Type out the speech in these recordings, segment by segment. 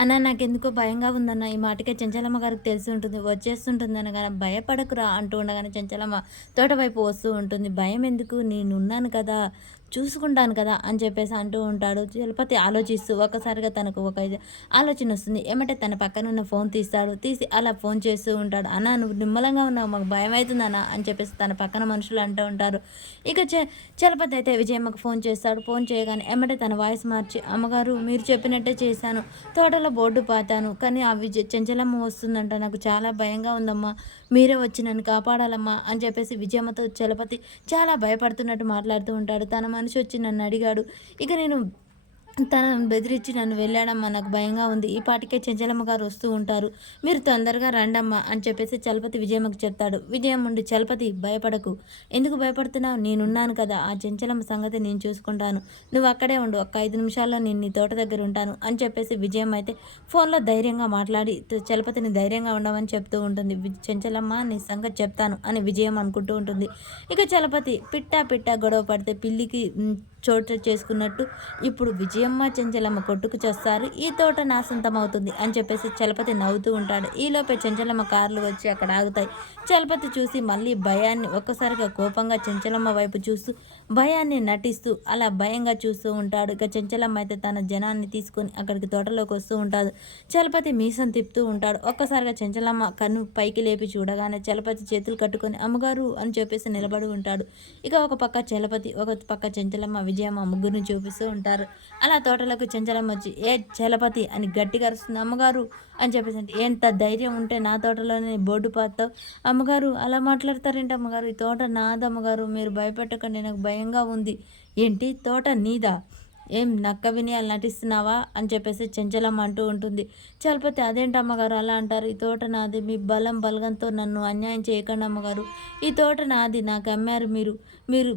అన్న నాకెందుకో భయంగా ఉందన్న. ఈ మాటకే చెంచలమ్మ గారికి తెలిసి ఉంటుంది. వచ్చేస్తుంటుంది అనగానే భయపడకురా అంటూ ఉండగానే చెంచలమ్మ తోట వైపు వస్తూ ఉంటుంది. భయం ఎందుకు? నేనున్నాను కదా. చూసుకుంటాను కదా అని చెప్పేసి అంటూ ఉంటాడు. చలపతి ఆలోచిస్తూ ఒకసారిగా తనకు ఒక ఆలోచన వస్తుంది. ఏమంటే తన పక్కన ఉన్న ఫోన్ తీస్తాడు. తీసి అలా ఫోన్ చేస్తూ ఉంటాడు. అన్న నువ్వు నిమ్మలంగా ఉన్నావు. మాకు భయం అవుతుందన్నా అని చెప్పేసి తన పక్కన మనుషులు అంటూ ఉంటారు. ఇక చలపతి అయితే విజయమ్మకు ఫోన్ చేస్తాడు. ఫోన్ చేయగానే ఏమంటే తన వాయిస్ మార్చి అమ్మగారు మీరు చెప్పినట్టే చేశాను. తోటలో బోర్డు పాతాను. కానీ ఆ విజయ చెంచలమ్మ వస్తుందంట. నాకు చాలా భయంగా ఉందమ్మా. మీరే వచ్చి నన్ను కాపాడాలమ్మా అని చెప్పేసి విజయమ్మతో చలపతి చాలా భయపడుతున్నట్టు మాట్లాడుతూ ఉంటాడు. తన మనిషి వచ్చి నన్ను అడిగాడు. ఇక నేను తనను బెదిరించి నన్ను వెళ్ళాడమ్మా నాకు భయంగా ఉంది. ఈ పాటికే చెంచలమ్మ గారు వస్తూ ఉంటారు. మీరు తొందరగా రండమ్మా అని చెప్పేసి చలపతి విజయమ్మకు చెప్తాడు. విజయం ఉండి చలపతి భయపడకు. ఎందుకు భయపడుతున్నావు? నేనున్నాను కదా. ఆ చెంచలమ్మ సంగతి నేను చూసుకుంటాను. నువ్వు అక్కడే ఉండు. ఒక్క ఐదు నిమిషాల్లో నేను నీ తోట దగ్గర ఉంటాను అని చెప్పేసి విజయం అయితే ఫోన్లో ధైర్యంగా మాట్లాడి చలపతిని ధైర్యంగా ఉండమని చెప్తూ ఉంటుంది. చెంచలమ్మ నీ సంగతి చెప్తాను అని విజయం అనుకుంటూ ఉంటుంది. ఇక చలపతి పిట్టా పిట్టా గొడవ పడితే పిల్లికి చోటు చేసుకున్నట్టు ఇప్పుడు విజయమ్మ చెంచలమ్మ కొట్టుకు చేస్తారు. ఈ తోట నా అని చెప్పేసి చలపతి నవ్వుతూ ఉంటాడు. ఈలోపే చెంచలమ్మ కార్లు వచ్చి అక్కడ ఆగుతాయి. చలపతి చూసి మళ్ళీ భయాన్ని ఒక్కసారిగా కోపంగా చెంచలమ్మ వైపు చూస్తూ భయాన్ని నటిస్తూ అలా భయంగా చూస్తూ ఉంటాడు. ఇక చెంచలమ్మ అయితే తన జనాన్ని తీసుకొని అక్కడికి తోటలోకి వస్తూ ఉంటాడు. చలపతి మీసం తిప్పుతూ ఉంటాడు. ఒక్కసారిగా చెంచలమ్మ కన్ను పైకి లేపి చూడగానే చలపతి చేతులు కట్టుకొని అమ్మగారు అని చెప్పేసి నిలబడి ఉంటాడు. ఇక ఒక పక్క చలపతి ఒక పక్క చెంచలమ్మ విజయమ్మ ముగ్గురిని చూపిస్తూ ఉంటారు. అలా తోటలకు చెంచలమ్మ వచ్చి ఏ చలపతి అని గట్టిగా అరుస్తుంది అమ్మగారు అని చెప్పేసి అంటే ఎంత ధైర్యం ఉంటే నా తోటలోనే బోర్డు పాతావు? అమ్మగారు అలా మాట్లాడతారేంటి అమ్మగారు? ఈ తోట నాదమ్మగారు మీరు భయపెట్టకండి నాకు భయంగా ఉంది. ఏంటి? తోట నీదా? ఏం నక్క అలా నటిస్తున్నావా? అని చెప్పేసి చెంచలమ్మ అంటూ ఉంటుంది. చలపతి అదేంటి అమ్మగారు అలా అంటారు? ఈ తోట నాది మీ బలం బలగంతో నన్ను అన్యాయం చేయకండి అమ్మగారు. ఈ తోట నాది నాకు అమ్మారు మీరు. మీరు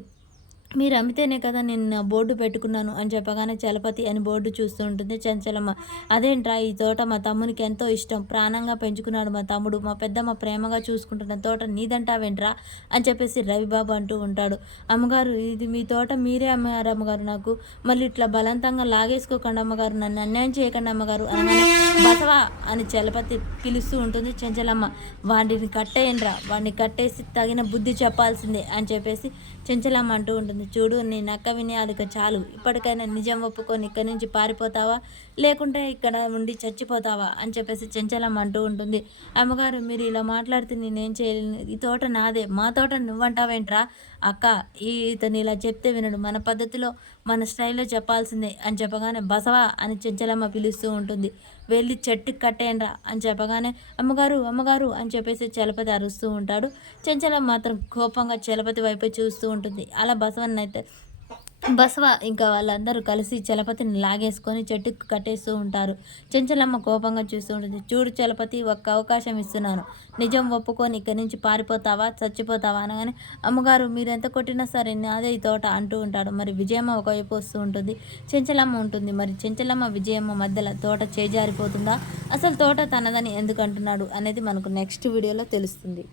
మీరు అమ్మితేనే కదా నేను నా బోర్డు పెట్టుకున్నాను అని చెప్పగానే చలపతి అని బోర్డు చూస్తూ ఉంటుంది. చంచలమ్మ అదేంట్రా ఈ తోట మా తమ్మునికి ఎంతో ఇష్టం. ప్రాణంగా పెంచుకున్నాడు మా తమ్ముడు. మా పెద్దమ్మ ప్రేమగా చూసుకుంటున్న తోట నీదంటావేంట్రా? అని చెప్పేసి రవిబాబు అంటూ ఉంటాడు. అమ్మగారు ఇది మీ తోట మీరే అమ్మగారు అమ్మగారు నాకు. మళ్ళీ ఇట్లా బలవంతంగా లాగేసుకోకండి అమ్మగారు. నన్ను అన్యాయం చేయకండి అమ్మగారు అనగానే బసవా అని చలపతి పిలుస్తూ ఉంటుంది. చెంచలమ్మ వాడిని కట్టేయండిరా. వాడిని కట్టేసి తగిన బుద్ధి చెప్పాల్సిందే అని చెప్పేసి చెంచలమ్మ అంటూ ఉంటుంది. చూడు నీ నక్క వినయాలిక చాలు. ఇప్పటికైనా నిజం ఒప్పుకొని ఇక్కడి నుంచి పారిపోతావా? లేకుంటే ఇక్కడ ఉండి చచ్చిపోతావా? అని చెప్పేసి చెంచలం అంటూ ఉంటుంది. అమ్మగారు మీరు ఇలా మాట్లాడితే నేనేం చేయలేను. ఈ తోట నాదే. మా తోట నువ్వంటావేంట్రా? అక్క ఈ ఇతను ఇలా చెప్తే వినడు. మన పద్ధతిలో మన స్టైల్లో చెప్పాల్సిందే అని చెప్పగానే బసవా అని చెంచలమ్మ పిలుస్తూ ఉంటుంది. వెళ్ళి చెట్టుకి కట్టేయండ్రా అని చెప్పగానే అమ్మగారు అమ్మగారు అని చెప్పేసి చలపతి అరుస్తూ ఉంటాడు. చెంచలం మాత్రం కోపంగా చలపతి వైపు చూస్తూ ఉంటుంది. అలా బసవన్న అయితే బసవ ఇంకా వాళ్ళందరూ కలిసి చలపతిని లాగేసుకొని చెట్టుకు కట్టేస్తూ ఉంటారు. చెంచలమ్మ కోపంగా చూస్తూ ఉంటుంది. చూడు చలపతి ఒక్క అవకాశం ఇస్తున్నాను. నిజం ఒప్పుకొని ఇక్కడి నుంచి పారిపోతావా చచ్చిపోతావా అనగానే అమ్మగారు మీరు ఎంత కొట్టినా సరే నాదే ఈ తోట అంటూ ఉంటాడు. మరి విజయమ్మ ఒకవైపు వస్తూ ఉంటుంది. చెంచలమ్మ ఉంటుంది. మరి చెంచలమ్మ విజయమ్మ మధ్యలో తోట చేజారిపోతుందా? అసలు తోట తనదని ఎందుకు అంటున్నాడు అనేది మనకు నెక్స్ట్ వీడియోలో తెలుస్తుంది.